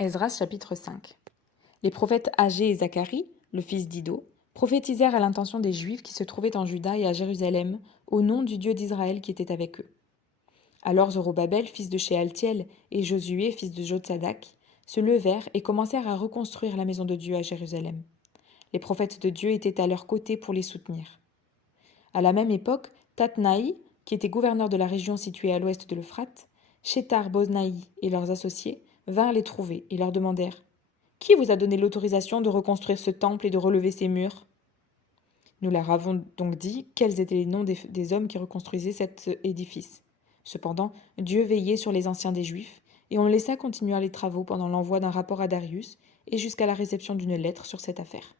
Esdras chapitre 5. Les prophètes Agé et Zacharie, le fils d'Ido, prophétisèrent à l'intention des Juifs qui se trouvaient en Juda et à Jérusalem, au nom du Dieu d'Israël qui était avec eux. Alors Zorobabel, fils de Shealtiel, et Josué, fils de Jotsadak, se levèrent et commencèrent à reconstruire la maison de Dieu à Jérusalem. Les prophètes de Dieu étaient à leur côté pour les soutenir. À la même époque, Tatnaï, qui était gouverneur de la région située à l'ouest de l'Euphrate, Shethar-Boznaï et leurs associés vinrent les trouver et leur demandèrent « Qui vous a donné l'autorisation de reconstruire ce temple et de relever ses murs ?» Nous leur avons donc dit quels étaient les noms des hommes qui reconstruisaient cet édifice. Cependant, Dieu veillait sur les anciens des Juifs, et on laissa continuer les travaux pendant l'envoi d'un rapport à Darius et jusqu'à la réception d'une lettre sur cette affaire.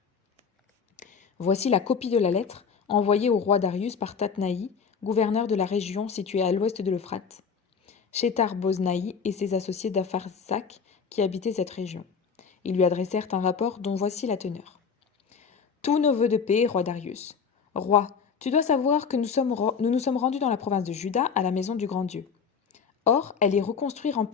Voici la copie de la lettre envoyée au roi Darius par Tatnaï, gouverneur de la région située à l'ouest de l'Euphrate, Shethar-Boznaï et ses associés d'Apharsak qui habitaient cette région. Ils lui adressèrent un rapport dont voici la teneur. Tous nos vœux de paix, roi Darius. Roi, tu dois savoir que nous nous sommes rendus dans la province de Juda à la maison du grand Dieu. Or, elle est reconstruite en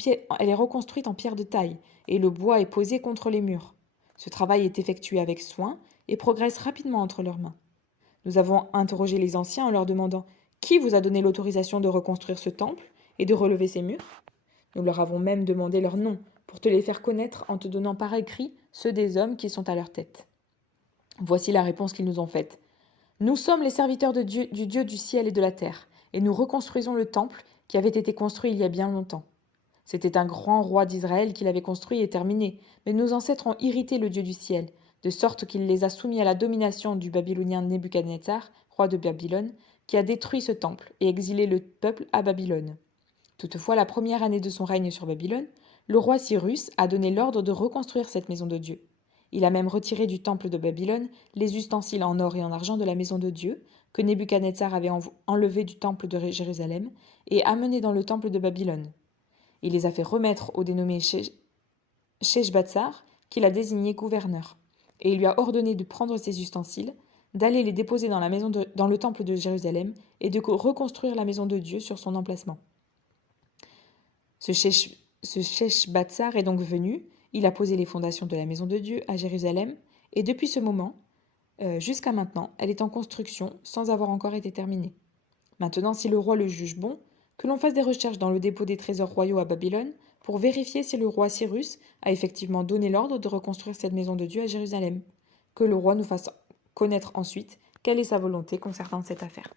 pierre de taille, et le bois est posé contre les murs. Ce travail est effectué avec soin et progresse rapidement entre leurs mains. Nous avons interrogé les anciens en leur demandant « Qui vous a donné l'autorisation de reconstruire ce temple et de relever ses murs ?» Nous leur avons même demandé leurs noms pour te les faire connaître en te donnant par écrit ceux des hommes qui sont à leur tête. Voici la réponse qu'ils nous ont faite. Nous sommes les serviteurs du Dieu du ciel et de la terre, et nous reconstruisons le temple qui avait été construit il y a bien longtemps. C'était un grand roi d'Israël qui l'avait construit et terminé, mais nos ancêtres ont irrité le Dieu du ciel, de sorte qu'il les a soumis à la domination du Babylonien Nebuchadnezzar, roi de Babylone, qui a détruit ce temple et exilé le peuple à Babylone. Toutefois, la première année de son règne sur Babylone, le roi Cyrus a donné l'ordre de reconstruire cette maison de Dieu. Il a même retiré du temple de Babylone les ustensiles en or et en argent de la maison de Dieu, que Nebuchadnezzar avait enlevés du temple de Jérusalem, et amenés dans le temple de Babylone. Il les a fait remettre au dénommé Sheshbatsar, qu'il a désigné gouverneur, et il lui a ordonné de prendre ces ustensiles, d'aller les déposer dans le temple de Jérusalem, et de reconstruire la maison de Dieu sur son emplacement. Ce Sheshbatsar est donc venu, il a posé les fondations de la maison de Dieu à Jérusalem, et depuis ce moment, jusqu'à maintenant, elle est en construction sans avoir encore été terminée. Maintenant, si le roi le juge bon, que l'on fasse des recherches dans le dépôt des trésors royaux à Babylone pour vérifier si le roi Cyrus a effectivement donné l'ordre de reconstruire cette maison de Dieu à Jérusalem. Que le roi nous fasse connaître ensuite quelle est sa volonté concernant cette affaire.